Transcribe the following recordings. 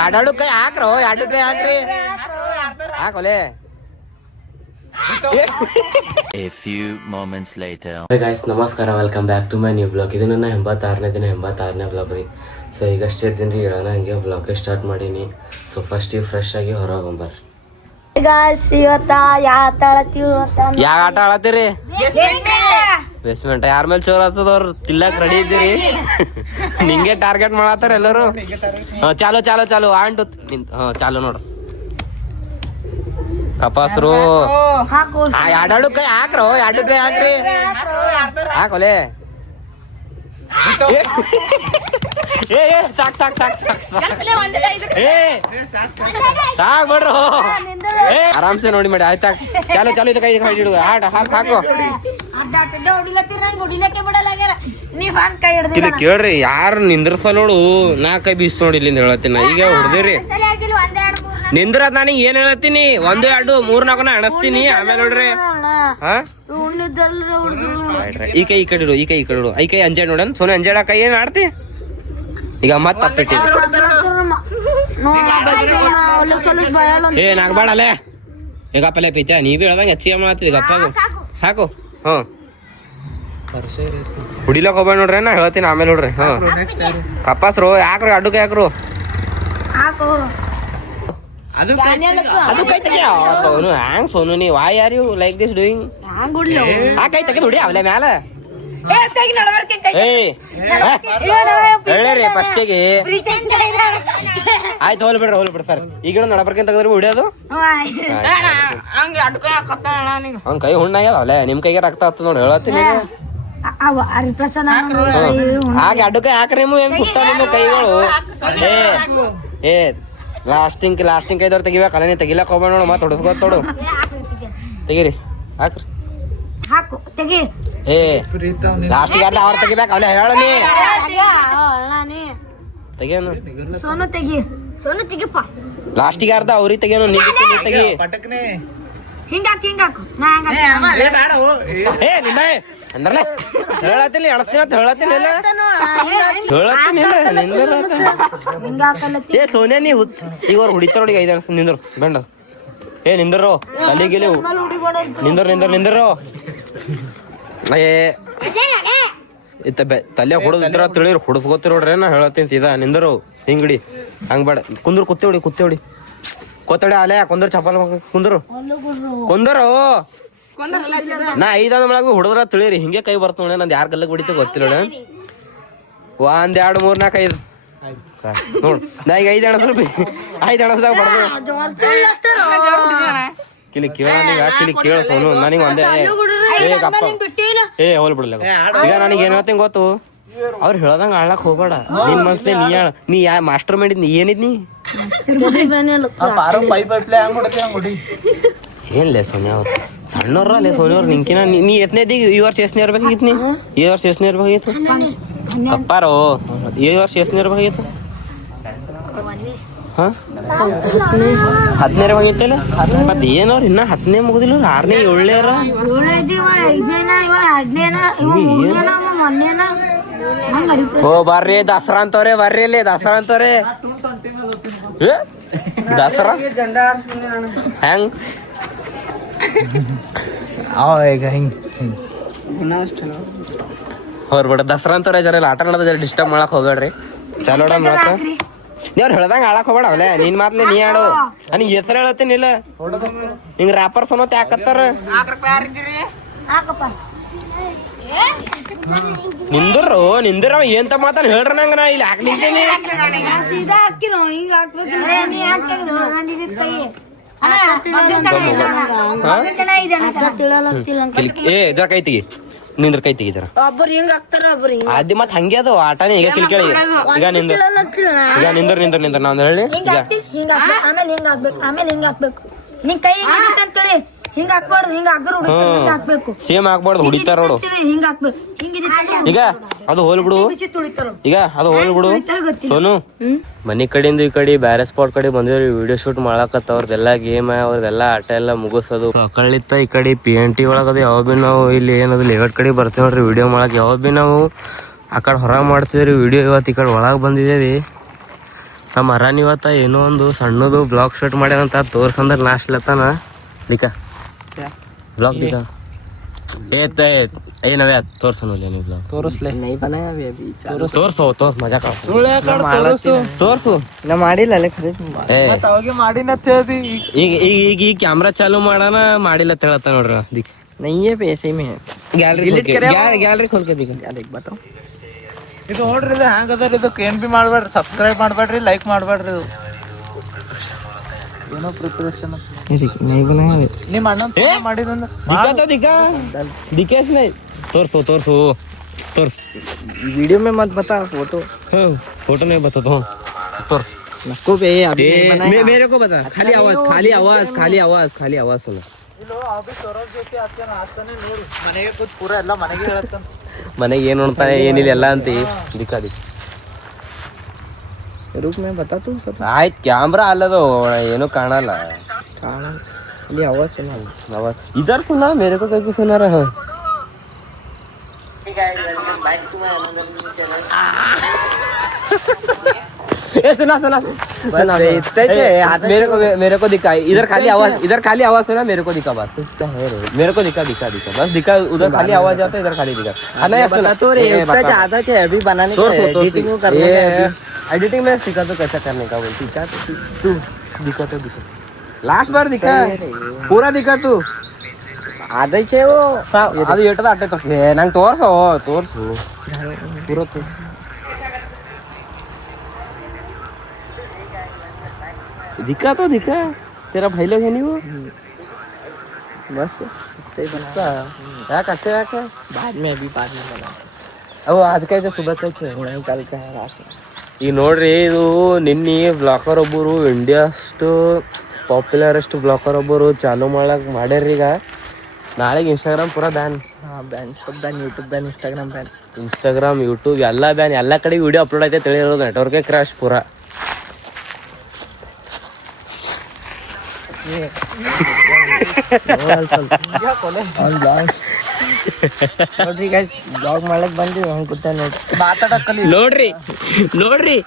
ಎರಡೆರಡು ಕೈ ಹಾಕ್ರೋ, ಎರಡು ಕೈ ಹಾಕ್ರಿ, ಹಾಕೋಲೆ. A few moments later. Hey guys, ನಮಸ್ಕಾರ, welcome back to my new blog. ಇದು ನನ್ನ 86ನೇ ದಿನ, 86ನೇ ಬ್ಲಾಗ್ ರೀ. ಸೊ ಈಗಷ್ಟೇ ಇದ್ದೀನಿ ರೀ, ಹೇಳೋಣ ಹಂಗೆ ಬ್ಲಾಗ್ ಸ್ಟಾರ್ಟ್ ಮಾಡೀನಿ. ಸೊ ಫಸ್ಟ್ ಈಗ ಫ್ರೆಶ್ ಆಗಿ ಹೊರಗೆ ಹೋಗ್ಬರ್ರಿ. ಯಾವ ಆಟ ಆಡತ್ತೀರಿ? ಬೇಸ್ಮೆಂಟ್. ಯಾರ ಮೇಲೆ ಚೋರ್ ಹತ್ತದವ್ರು ತಿಲ್ಲಕ್ ರೆಡಿ ಇದ್ದೀರಿ? ನಿಂಗೆ ಟಾರ್ಗೆಟ್ ಮಾಡತ್ತಾರ ಎಲ್ಲರೂ. ಚಾಲು ಚಾಲು ಚಾಲು ಆಂಟು ನಿಂತ. ಚಾಲು ನೋಡ್ರಿ. ಕಪಾಸ್ರು ಎರಡೆರಡು ಕೈ ಹಾಕ್ರೋ, ಎರಡು ಕೈ ಹಾಕ್ರಿ, ಹಾಕೋಲೆ. ಏ ಸಾಕ್ ಸಾಕ್ ಸಾಕ್ ಸಾಕ್ ಮಾಡ್ರು. ಆರಾಮ್ಸೆ ನೋಡಿ ಮಾಡಿ. ಆಯ್ತಾ? ಚಾಲು ಚಾಲು ಇದು ಕೈ ಹಿಡಿದು ಆಟ ಹಾಕು. ಇದು ಕೇಳ್ರಿ, ಯಾರು ನಿಂದ್ರಸಲ್ ನೋಡು. ನಾ ಕೈ ಬೀಸ್ ನೋಡಿ ಇಲ್ಲಿಂದ ಹೇಳತ್ತೀನಿ. ಈಗ ಹೊಡ್ದಿರಿ ನಿಂದ್ರ. ನನಗೆ ಏನ್ ಹೇಳತ್ತೀನಿ, 1 2 3 4 ಅಣಸ್ತೀನಿ. ಆಮೇಲೆ ನೋಡ್ರಿ ಈ ಕೈ ಈ ಕಡೆ ಇಡು, ಈ ಕೈ ಈ ಕಡೆ ಇಡು. ಈ ಕೈ ಅಂಜಾಡ್ ನೋಡನ್. ಸೋನು ಅಂಜಾಡ ಕೈ ಏನ್ ಆಡ್ತಿ? ಈಗ ಮತ್ ತಪ್ಪಿಟ್ಟಿ. ಏ ನಾಗ್ಬೇಡಲ್ಲೇ. ಈಗ ಪಲ್ಲೆ ಪೈತ ನೀ ಬಿ ಹೇಳ್ದಂಗ ಹೆಚ್ಚಿಗೆ ಮಾಡತ್ತಿದ್ ಗಪ್ಪ ಹಾಕು. ಹುಡಿಲಕ್ ಹೋಗ್ಬೇಡ ನೋಡ್ರಿ, ನಾ ಹೇಳ್ತೀನಿ ಆಮೇಲೆ ನೋಡ್ರಿ. ಕಪ್ಪಾಸ್ರು ಯಾಕ್ರು, ಅಡ್ಡು ಕೈ ಹಾಕ್ರು. ಅದು ಕೈ ತೆಗಿಯ ಸೋನು. ಹ್ಯಾಂಗ್ ಸೋನು ನೀ? Why are you like this doing? ಆ ಕೈ ತೆಗೆದು ಹುಡಿ ಅವಲೆ ಮ್ಯಾಲ. ಹೇಳ್ರಿ ಫಸ್ಟಿಗೆ. ಆಯ್ತು ಹೋಲ್ ಬಿಡ್ರಿ ಸರ್. ಈಗ ನಡಬರ್ಕಂತ ತೆಗದ್ರಿ ಹೊಡಿಯೋದು. ಅವ್ನ ಕೈ ಹುಣ್ಣಾಗ್ಯದ ಅವಲೆ, ನಿಮ್ ಕೈಗೆ ರಕ್ತ ಹತ್ತದ ನೋಡಿ ಹೇಳತ್ತೀನಿ. ಹಾಗೆ ಅಡ್ಡು ಕೈ ಹಾಕ್ರಿ. ನೀವು ಹೆಂಗ್ ಸುಟ್ಟ ನಿಮ್ಮ ಕೈಗಳು? ಏ ಲಾಸ್ಟಿಂಗ್ ಕೈದವ್ರು ತೆಗಿಬೇಕಲ್ಲ, ನೀ ತೆಗಿಲಕ್ ಹೋಗ್ಬೇಡ ನೋಡು. ಮತ್ತೆ ಹೊಡಸ್ಕೊತೋಡು. ತೆಗೀರಿ, ಹಾಕ್ರಿ. ಏ ಲಾಸ್ಟಿಗೆ ಅರ್ಧ ಅವ್ರು ತೆಗಿಬೇಕು ಅವಲೇ ಹೇಳ. ನೀ ತೆಗಿಯೋನು ಲಾಸ್ಟಿಗೆ ಅರ್ಧ ಅವ್ರಿಗೆ ತೆಗಿಯೋನು. ನೀ ತೆಗಿ. ಏ ನಿನ್ನ ಅಂದ್ರಲ್ಲ ಹೇಳತ್ತೀನಿ, ಅಳಸ್ತೀನಿ ಅಂತ ಹೇಳತ್ತೀನಿ. ಏ ಸೋನಿಯಾ ನೀ ಹುಚ್ಚ. ಈಗ ಅವ್ರು ಹುಡಿತಾರ ನೋಡಿ. 5 ಅಣಸ್ ನಿಂದ್ರು ಬೆಂಡ. ಏ ನಿಂದರು ತಲೆಗಿಲಿ ನಿಂದರು. ಏ ತಲೆ ಹೊಡದ್ರ ತಿಳಿರಿ ಹೊಡಸ್ಕೊತಿರ ನೋಡ್ರಿ. ನಾ ಹೇಳತ್ತೀನಿ ಸೀದಾ ನಿಂದರು. ಹಿಂಗಡಿ ಹಂಗ್ ಬೇಡ. ಕುತ್ತಿ ಹೊಡಿ ಕೊತ್ತಡಿ ಅಲೆ ಕುಂದ್ರ. ಚಪ್ಪಲ್ ಕುಂದರು. ನಾ 5 ಒಳಗೆ ಹೊಡದ್ರ ತಿಳಿರಿ. ಹಿಂಗೆ ಕೈ ಬರ್ತ ನೋಡಿ. ನಂದು ಯಾರ ಗಲ್ಲಕ್ ಹೊಡಿತ ಗೊತ್ತಿಲ್ಲ. 1 2 3 4 5 ನೋಡ್. ನಾ ಈಗ 5 ಅಣಸ್ರು 5 ಅಣಸ್ದಾಗ ಬಡ್ದು ಕಿಲಿ ಕೇಳ. ಕಿಲಿ ಕೇಳ ಸೋನು. ನನಗೆ ಒಂದೇ ಏ ಹೋಲ್ ಬಿಡಲ್ಲ. ಈಗ ನನಗೆ ಏನ್ ಹೇಳ್ತೀನಿ ಗೊತ್ತು? ಅವ್ರು ಹೇಳ್ದಂಗ ಆಳಕ್ ಹೋಗ್ಬೇಡ. ನಿನ್ ಮನ್ಸೇ ನೀ ಹೇಳ. ನೀ ಯಾ ಮಾಸ್ಟರ್ ಮಾಡಿದ್ನಿ ಏನಿದ್ನಿ? ಏನ್ಲೇ ಸೋನಿಯಾ ಅವ್ರು ಸಣ್ಣವ್ರ ಅಲ್ಲೇ. ಸೋನಿಯವ್ರು ನಿಂಕಿನ ನೀ ಎಷ್ಟನೇದಿಗೆ ಈ ವರ್ಷ ಎಷ್ಟನೇ ಇರ್ಬೇಕಾಗಿತ್ತು? ನೀ ಈ ವರ್ಷ ಎಷ್ಟನೇ ಇರ್ಬೇಕಾಗಿತ್ತು? ಅಪ್ಪಾರೋ ಈ ವರ್ಷ ಎಷ್ಟನೇ ಇರ್ಬೇಕಾಗಿತ್ತು? 10ನೇ ಇರ್ಬೇಕಾಗಿತ್ತಲ್ಲ. ಮತ್ತೆ ಏನವ್ರು ಇನ್ನ 10ನೇ ಮುಗುದಿಲ್ಲ, 6ನೇ 7ನೇ. ಓ ಬರ್ರಿ ದಸರಾ ಅಂತವ್ರೆ. ಬರ್ರಿ ಅಲ್ಲಿ ದಸರಾ ಅಂತವ್ರೆ. ದಸರಾ ಹೆಂಗ್ ಹೊರ್ಬೇಡ. ದಸರಾ ಅಂತವ್ರೆ ಜರ ಆಟ ಆಡೋದು ಜರ ಡಿಸ್ಟರ್ಬ್ ಮಾಡಕ್ ಹೋಗ್ಬೇಡ್ರಿ. ಚಲೋಡ ಮಾತು ನೀವ್ರು ಹೇಳ್ದಂಗ ಆಳಕ್ ಹೋಗ್ಬೇಡ ಅವಲೇ. ನಿನ್ ಮಾತ್ಲೆ ನೀ ಆಡು. ನೀ ಹೆಸರು ಹೇಳತ್ತೀನಿ ಇಲ್ಲ. ಹಿಂಗ ರ್ಯಾಪರ್ ಸೋನತ್ ಯಾಕತ್ತಾರ? ನಿಂದ್ರ ಏನ್ ಮಾತಾಡ ಹೇಳ್ರ ನಂಗ. ನಾ ಇಲ್ಲಿ ಯಾಕೆ ನಿಂತೀನಿ? ಏ ಇದ್ರ ಕೈ ತೆಗಿ. ನಿಂದ್ರ ಕೈ ತೆಗಿ ಜರ. ಅದ್ ಮತ್ ಹಂಗೆ ಅದು ಆಟನೇ. ಈಗ ಕಿಲ್ಕೇಳಿ. ಈಗ ನಿಂದ್ರ ನಾವ್ ಹೇಳಿ. ಸೇಮ್ ಹಾಕ್ಬಾರ್ದು, ಹುಡಿತಾರ ನೋಡು. ಈಗ ಅದು ಹೋಲ್ ಬಿಡು. ಸೋನು ಮನಿ ಕಡೆಯಿಂದ ಈ ಕಡೆ ಬ್ಯಾರೆ ಸ್ಪಾಟ್ ಕಡೆ ಬಂದಿವ್ರಿ. ವಿಡಿಯೋ ಶೂಟ್ ಮಾಡಕತ್ತ. ಅವ್ರದೆಲ್ಲ ಗೇಮ್ ಅವ್ರದೆಲ್ಲ ಆಟ ಎಲ್ಲ ಮುಗಿಸೋದು. ಮಕ್ಕಳಿತ್ತ ಈ ಕಡೆ PNT ಒಳಗದು. ಯಾವ ಬಿ ನಾವು ಇಲ್ಲಿ ಏನದು ಲೇಔಟ್ ಕಡೆ ಬರ್ತೀವಿ ನೋಡ್ರಿ ವಿಡಿಯೋ ಮಾಡಕ್. ಯಾವ ಬಿ ನಾವು ಆ ಕಡೆ ಹೊರಗೆ ಮಾಡ್ತಿದ್ರಿ ವಿಡಿಯೋ. ಇವತ್ತು ಈ ಕಡೆ ಒಳಗೆ ಬಂದಿದ್ದೇವಿ. ನಮ್ಮ ಅರಾನ್ ಇವತ್ತ ಏನೋ ಒಂದು ಸಣ್ಣದು ಬ್ಲಾಗ್ ಶೂಟ್ ಮಾಡ್ಯಾನಂತ ತೋರ್ಸಂದ್ರೆ ಲಾಸ್ಟ್ಲತ್ತಾನ ದಿಕ್ಕ ಬ್ಲಾಗ್ ದಿಕ್ಕ ಏ ನವ್ಯಾ ತೋರ್ಸನಲ್ಲ ನೀವು ಬ್ಲಾಗ್ ತೋರಿಸ್ಲೆ ತೋರ್ಸು ಮಜಾ ತೋರ್ಸು ನಾ ಮಾಡಿಲ್ಲ ಅಲ್ಲೇ ಖರೀ ಈಗ ಈಗ ಈಗ ಈ ಕ್ಯಾಮ್ರಾ ಚಾಲು ಮಾಡಾನ ಮಾಡಿಲ್ಲ ಅಂತ ಹೇಳತ್ತ ನೋಡ್ರಿ ದಿಕ್ಕ नहीं है पैसे में ಗ್ಯಾಲರಿ खोल के ಇದು ನೋಡ್ರಿ ಇದು ಹ್ಯಾಂಗ ಅದ ಇದು ಏನ್ ಬಿ ಮಾಡ್ಬೇಡ್ರಿ ಸಬ್ಸ್ಕ್ರೈಬ್ ಮಾಡ್ಬೇಡ್ರಿ ಲೈಕ್ ಮಾಡ್ಬೇಡ್ರಿ ಇದು ಏನೋ ಪ್ರಿಪರೇಷನ್ ನಿಮ್ಮ ಅಣ್ಣ ಮಾಡಿದಂದ ತೋರ್ಸು वीडियो में मत बता फोटो फोटो नहीं बता तो तोर्स नको बे अभी नहीं बनाया मेरे को बता खाली आवाज सुनो ಮನೆಗೆ ಕೂತ್ ಪೂರ ಎಲ್ಲ ಮನೆಗೆ ಹೇಳ್ತಾನ ಮನೆಗೆ ಏನು ನೋಡ್ತಾನೆ ಏನಿಲ್ಲ ಎಲ್ಲ ಅಂತಿ ದಿಕ್ಕ रूप में बता तू सब ಆಯ್ತು ಕ್ಯಾಮ್ರಾ ಅಲ್ಲದು ಏನು ಕಾಣಲ್ಲ खाना खाली आवाज सुना आवाज इधर सुना मेरे को कैसे सुना रहा ए सुना मेरे को दिखा इधर खाली आवाज सुना मेरे को दिखा बस मेरे को दिखा बस दिखा उधर खाली आवाज आता है इधर खाली दिखा बता तो रे इसका ज्यादा है अभी बनाने का एडिटिंग करने का एडिटिंग में सिखा तो कैसा करने का बोलती क्या तू दिखा लास्ट बार दिखा पूरा दिखा तू आधा है वो ಅದು ಏಟದ ಅಟ್ಟೆ ತಪ್ಪೆ ನಂಗೆ ತೋರ್ಸು ಪೂರ ತೋರ್ಸು दिखा तेरा भाई लोग है नहीं वो बस ಯಾಕೆ बाद में बना ಅವು आज ಕೈತೆ ಸುಬಹ ಕೈತೆ नहीं कल का है रात ಈಗ ನೋಡ್ರಿ ಇದು ನಿನ್ನೆ ಬ್ಲಾಕರ್ ಒಬ್ಬರು ಇಂಡಿಯಾಷ್ಟು ಪಾಪ್ಯುಲರೆಸ್ಟ್ ಬ್ಲಾಕರ್ ಒಬ್ಬರು ಚಾಲು ಮಾಡ್ಯಾರ್ರಿ ಈಗ ನಾಳೆಗೆ ಇನ್ಸ್ಟಾಗ್ರಾಮ್ ಪೂರಾ ಬ್ಯಾನ್ बैन सब ban YouTube ban Instagram YouTube ಎಲ್ಲ ಬ್ಯಾನ್ ಎಲ್ಲ ಕಡೆ ವಿಡಿಯೋ ಅಪ್ಲೋಡ್ ಐತೆ ತಿಳಿಯೋದು ನೆಟ್ವರ್ಕೇ ಕ್ರಾಶ್ ಪೂರಾ ನೋಡ್ರಿ ಗೈಸ್ ಬ್ಲಾಗ್ ಮಾಡಕ್ ಬಂದ್ವಿ ಹಂಗ ಕೂತ ಮಾತಾಡಕ್ಕಲ್ಲಿ ನೋಡ್ರಿ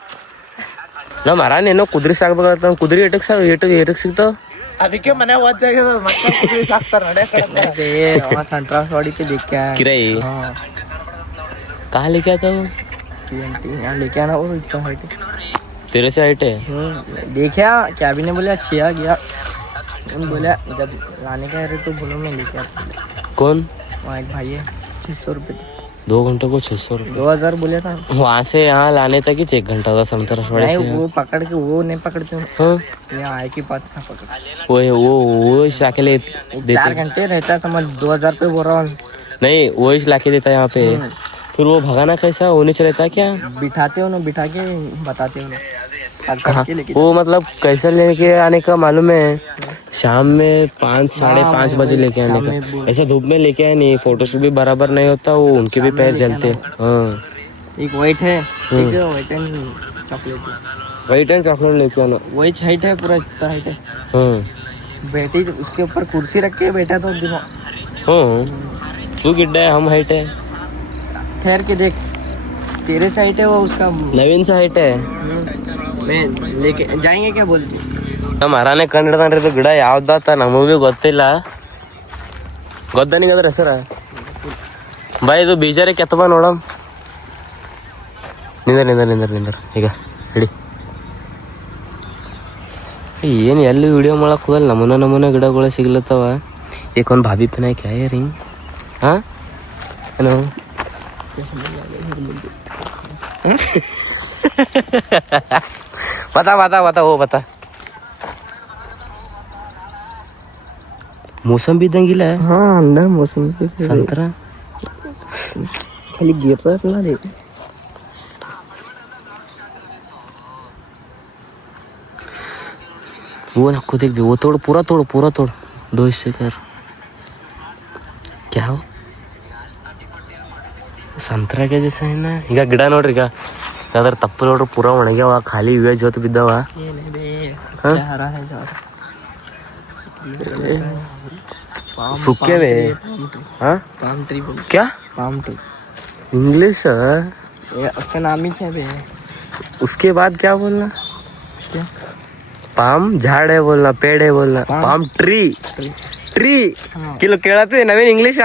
ನಮ್ಮ ಅರಾನ್ ಏನೋ ಕುದುರೆ ಸಾಕ್ಬೇಕಾಗತ್ತ ಕುದುರೆ ಏಟಕ್ ಸಿಗ್ತಾವ ಅದಕ್ಕೆ ಮನೆ ಓದ್ಜಾಗ್ಯದ ಮತ್ತೆ ಸಾಕ್ತಾರ ನಡೆ ಸಂತ್ರಾಸವಾಡಿ पे देख क्या किराई कहाँ लेके आता वो यहाँ लेके आना वो इतना हाइट तेरे से हाइट है देखा क्या भी ने बोला छिया गया बोला जब लाने का है तो बोलो मैं लेके आता कौन वहाँ एक भाई है 600 रुपये 2 घंटे को 600 रुपये 2000 बोला था वहाँ से यहाँ लाने तक ही 1 घंटा का संतरासवाड़ी से वो पकड़ के वो नहीं पकड़ते हाँ यहाँ आए के पास था पकड़ वो लाके ले 4 घंटे रहता समझ 2000 पे बोल रहा हूँ नहीं वो लाके देता है यहाँ पे फिर वो भगाना कैसा वो नहीं चलता क्या बिठाते हो ना बिठा के बताते हो कहाँ वो मतलब कैसे लेके आने का मालूम है शाम में 5-5:30 बजे लेके आने का ऐसा धूप में लेके आए नहीं फोटोशूट भी बराबर नहीं होता वो उनके भी पैर जलते हाँ एक वाइट है एक वाइट एंड चॉकलेट चॉकलेट लेके आना वही हाइट है पूरा इतना हाइट है हाँ बैठी उसके ऊपर कुर्सी रख के बैठा था दिमाग हाँ तू गिड्डा है हम हाइट है ठहर के देख तेरे से हाइट है वो उसका नवीन से हाइट है मैं लेके जाएंगे क्या बोलती ನಮ್ಮ ಅರಾನೇ ಕಂಡಿಡ್ದಾನ್ರಿ ಇದು ಗಿಡ ಯಾವ್ದಾತ ನಮಗೂ ಭೀ ಗೊತ್ತಿಲ್ಲ ಗೊತ್ತ ನಿಂಗದ್ರ ಹೆಸರ ಬಾ ಇದು ಬೀಜಾರೆ ಕೆತ್ತಬಾ ನೋಡಮ್ ನಿಂದರ್ ಈಗ ಹಿಡಿ ಏನು ಎಲ್ಲಿ ವಿಡಿಯೋ ಮಾಡಕ್ ಹೋಗಲ್ಲ ನಮೂನ ಗಿಡಗಳು ಸಿಗ್ಲತ್ತವ ಈಗ ಒಂದು ಭಾಬಿ ಪೆನಾಯ್ ಕ್ಯಾ ರೀ ಹಾಂ ಏನು बता वो बता मौसम इद्ದಂಗಿಲ್ಲ हाँ अंदर मौसम संतरा खाली गिर रहा है ना वो नको देख भी वो पूरा तोड़ 2 हिस्से कर क्या हो संतरा के जैसा है ना ಈಗ ಗಿಡ ನೋಡ್ರಿ ಈಗ ಯಾವ್ದಾರ ತಪ್ಪು ನೋಡ್ರಿ ಪೂರಾ ಒಣಗ್ಯಾವ ಖಾಲಿ ಇವೆ ಜೊತೆ ಬಿದ್ದಾವ हरा है सूखे में हाँ पाम ट्री क्या पाम ट्री इंग्लिश उसका नाम ही क्या है उसके बाद क्या बोलना पाम झाड आहे बोल ना, पेड़ आहे बोल ना, पाम ट्री ट्री किलो ಕೇಳತ್ತೆ ನವೀನ್ ಇಂಗ್ಲಿಷ್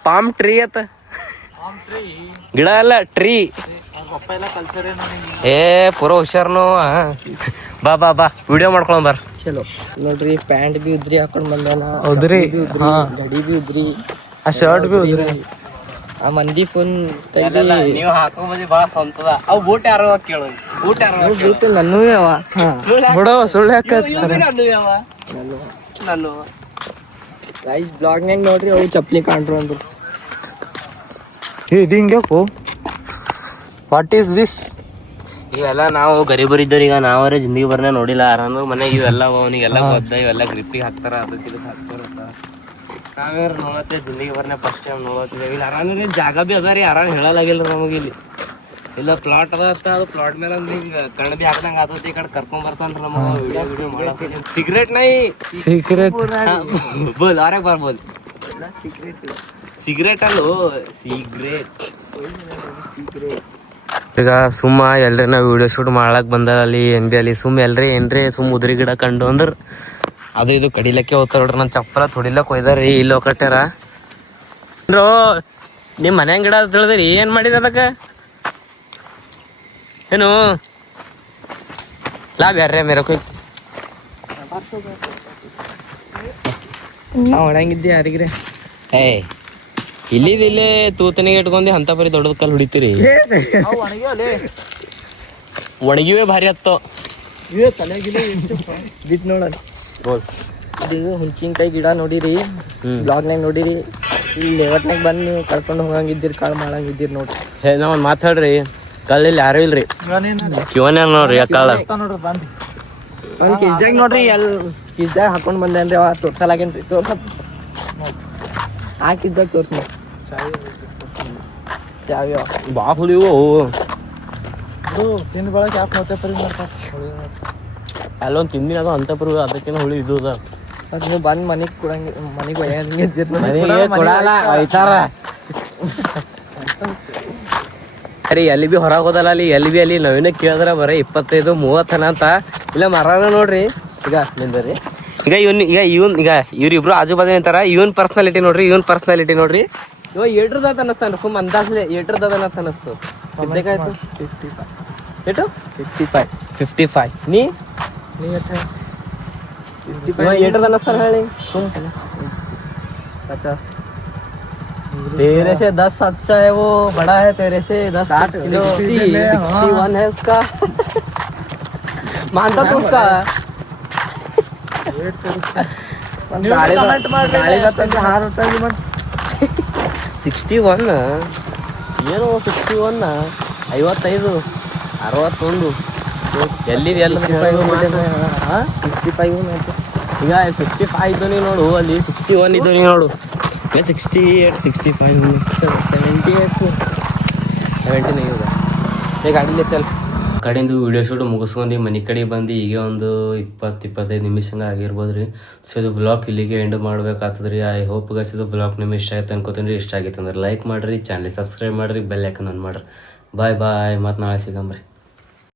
ಪಾಮ್ ಟ್ರೀ ಅತ್ತ ಗಿಡ ಅಲ್ಲ ಟ್ರೀ ಏ ಪೂರ ಹುಷಾರ್ನು ಬಾ ಬಾ ಬಾ ವಿಡಿಯೋ ಮಾಡ್ಕೊಳ ಬಾರ್ ಚಲೋ ನೋಡ್ರಿ ಪ್ಯಾಂಟ್ ಬಿ ಉದ್ರಿ ಹಾಕೊಂಡ್ ಬಂದಾನ ಹೌದ್ರಿ ಗಡಿ ಬಿ ಉದ್ರಿ ಆ ಶರ್ಟ್ ಬಿ ಉದ್ರಿ ಆ ಮಂದಿ ಫೋನ್ ತೆಗ್ದಿ ನೀವು ಹಾಕೋ ಮಂದಿ ಬಾಳ ಸ್ವಂತದ ಅವು ಬೂಟ್ ಯಾರು ಕೇಳು ಬೂಟ್ ಯಾರು ಬಿಟ್ಟು ನನ್ನೂ ಯಾವ ಬಿಡೋ ಸುಳ್ಳು ಹಾಕತ್ ನಾನು ಗೈಸ್ ಬ್ಲಾಗ್ನಾಗ ನೋಡ್ರಿ ಅವು ಚಪ್ಪಲಿ ಕಾಣ್ರು ಅಂದ್ರು ಇದು ಹಿಂಗ್ಯಾಕೋ ವಾಟ್ ಈಸ್ ದಿಸ್ ಇವೆಲ್ಲ ನಾವು ಗರೀಬರಿದ್ದವ್ರು ಈಗ ನಾವರೇ ಜಿಂದಗಿ ಬರ್ನೇ ನೋಡಿಲ್ಲ ಆರಾಮ ಮನೆಗೆ ಇವೆಲ್ಲ ಅವನಿಗೆಲ್ಲ ಗೊತ್ತ ಇವೆಲ್ಲ ಗ್ರಿಪ್ಪಿಗೆ ಹಾಕ್ತಾರ ಅದಕ್ಕೆ ಇದಕ್ಕೆ ಹಾಕ್ತಾರ ನಾವೇರು ನೋಡತ್ತೆ ಜಿಂದಗಿ ಬರ್ನೇ ಫಸ್ಟ್ ಟೈಮ್ ನೋಡತ್ತಿದ್ದೇವೆ ಇಲ್ಲಿ ಆರಾಮ ಜಾಗ ಬಿ ಅದ ರೀ ಆರಾಮ್ ಹೇಳಲಾಗಿಲ್ಲ ನಮಗೆ ಇಲ್ಲಿ ಇಲ್ಲ ಪ್ಲಾಟ್ ಅದ ಅದು ಪ್ಲಾಟ್ ಮೇಲೆ ಒಂದು ಹಿಂಗೆ ಕಣ್ಣು ಬಿ ಹಾಕ್ದಂಗೆ ಆತತಿ ಈ ಕಡೆ ಕರ್ಕೊಂಡ್ ಬರ್ತಾನ ನಮಗೆ ವಿಡಿಯೋ ಮಾಡಕ್ಕೆ ಸಿಗರೇಟ್ ನೈ ಸಿಗರೇಟ್ ಬೋಲ್ ಆರೇ ಬರ್ಬೋದು ಸಿಗರೇಟ್ ಅಲ್ಲೋ ಸಿಗರೇಟ್ ಈಗ ಸುಮ್ಮ ಎಲ್ರಿ ನಾವು ವಿಡಿಯೋ ಶೂಟ್ ಮಾಡಕ್ ಬಂದ ಅಲ್ಲಿ ಏನ್ ಬಿ ಅಲ್ಲಿ ಸುಮ್ಮ ಎಲ್ರಿ ಏನ್ರಿ ಸುಮ್ ಉದ್ರಿ ಗಿಡ ಕಂಡು ಅಂದ್ರ ಅದು ಇದು ಕಡಿಲಕ್ಕೆ ಹೋಗ್ತಾರ ನೋಡ್ರಿ ನನ್ನ ಚಪ್ಪಲ ತೊಡಿಲಕ್ ಹೋಯ್ದಾರಿ ಇಲ್ಲಿ ಹೋಗಟ್ಯಾರ ಬ್ರೋ ನಿಮ್ ಮನೆ ಗಿಡ ತಿಳಿದ್ರಿ ಏನ್ ಮಾಡಿರ ಅದಕ್ಕ ಏನು ಲಾ ಬ್ಯಾರ್ರೆ ಮೇರೆ ಕೊಯ್ ನಾವು ಹೊಡಂಗಿದ್ದೆ ಯಾರಿಗ್ರೆ ಏ ಇಲ್ಲೇ ತೂತನಿಗೆ ಇಟ್ಕೊಂಡಿ ಅಂತ ಬರೀ ದೊಡ್ಡದ ಕಲ್ಲು ಹೊಡಿತೀರಿ ಒಣಗಿವೇ ಭಾರಿ ಹತ್ತೋ ಬಿತ್ ನೋಡಲ್ಲ ಇದು ಹುಂಚಿನಕಾಯಿ ಗಿಡ ನೋಡಿರಿ ಬ್ಲಾಗ್ನಾಗ ನೋಡಿರಿ ಇಲ್ಲಿ ಲೇವಟ್ನಾಗ ಬಂದು ನೀವು ಕರ್ಕೊಂಡು ಹೋಗಂಗಿದ್ದೀರಿ ಕಾಳು ಮಾಡಂಗಿದ್ದೀರಿ ನೋಡ್ರಿ ಹೇ ನಾ ಒಂದು ಮಾತು ಹೇಳ್ರಿ ಕಲ್ಲಿಲ್ಲಿ ಯಾರು ಇಲ್ರಿ ಕಿವನೇ ನೋಡ್ರಿ ಆ ಕಾಳ ಅವ್ನು ಕಿಸ್ದಾಗ ನೋಡ್ರಿ ಕಿಸ್ದಾಗ ಹಾಕೊಂಡು ಬಂದೇನ್ರಿ ಅವ ತೋರ್ಸಲಾಗೇನ್ರಿ ಆ ಕಿಸ್ದಾಗ ತೋರ್ಸ್ ಯಾವ್ಯಾವ ಬಾ ಹುಳಿವು ತಿಂದು ಬಳಕೆ ಯಾಕೆ ಮತ್ತೆ ಪರಿ ಮಾಡ್ತಾರೆ ಅಲ್ಲೊಂದು ತಿಂದಿನ ಅದು ಅಂತ ಪರು ಅದಕ್ಕಿಂತ ಹುಳಿ ಇದು ಅದ ಅದು ನೀವು ಬಂದು ಮನೆಗೆ ಕೊಡಂಗಿ ಮನೆಗೆ ಒಯ್ಯಂಗಿದ್ದೀರಿ ಕೊಡಲ್ಲ ಒಯ್ತಾರ ಅರೆ ಎಲ್ಲಿ ಬಿ ಹೊರಗೆ ಹೋದಲ್ಲ ಅಲ್ಲಿ ಎಲ್ಲಿ ಬಿ ಅಲ್ಲಿ ನವೀನ ಕೇಳಿದ್ರ ಬರೀ 25-30 ಅಂತ ಇಲ್ಲ ಮರನ ನೋಡ್ರಿ ಈಗ ನಿಂದ್ರಿ ಈಗ ಇವ್ರಿಬ್ರು ಆಜು ಬಾಜು ನಿಂತಾರ ಇವನ್ ಪರ್ಸನಾಲಿಟಿ ನೋಡ್ರಿ ಇವ ಏಟ್ರದಾತ ಅನ್ನಿಸ್ತಾನ ಸುಮ್ ಅಂದಾಜ್ಲೆ ಏಟ್ರದಾದ ಅಂತ ಅನ್ನಿಸ್ತು ಬೇಕಾಯ್ತು 55 ಏಟು 55 ನೀ ಏಟ್ರದ ಅನ್ನಿಸ್ತಾನ ಹೇಳಿ ಸುಮ್ 50 तेरे से 10 अच्छा है वो बड़ा है तेरे से 10 किलो 61 है उसका मानता तू उसका ಹಾರ ಹೊತ್ತಾಗಿ ಮತ್ತೆ 61 ಏನು 61 55 61 ಎಲ್ಲಿದೆ ಎಲ್ಲ 55 ಈಗ 55 ಇದ್ದು ನೀ ನೋಡು ಅಲ್ಲಿ 61 ಇದ್ದು ನೀ ನೋಡು 68 65 70 नहीं होगा ये गाड़ी ले चल ಕಡೆಯಿಂದ ವಿಡಿಯೋ ಶೂಟ್ ಮುಗಿಸ್ಕೊಂಡು ಮನೆ ಕಡೆ ಬಂದು ಈಗ ಒಂದು 20-25 ನಿಮಿಷ ಆಗಿರ್ಬೋದು ರೀ ಸೊ ಇದು ವ್ಲಾಗ್ ಇಲ್ಲಿಗೆ ಎಂಡ್ ಮಾಡ್ಬೇಕಾಗ್ತದೆ ರೀ ಐ ಹೋಪ್ ಗೈಸ್ ಇದು ವ್ಲಾಗ್ ನಿಮ್ಗೆ ಇಷ್ಟ ಆಯ್ತು ಅನ್ಕೋತೀನಿ ರೀ ಇಷ್ಟ ಆಗಿತ್ತು ಅಂದ್ರೆ ಲೈಕ್ ಮಾಡಿರಿ ಚಾನಲ್ ಸಬ್ಸ್ಕ್ರೈಬ್ ಮಾಡಿರಿ ಬೆಲ್ ಐಕನ್ ಆನ್ ಮಾಡಿರಿ ಬಾಯ್ ಮತ್ತು ನಾಳೆ ಸಿಗಂಬ್ರಿ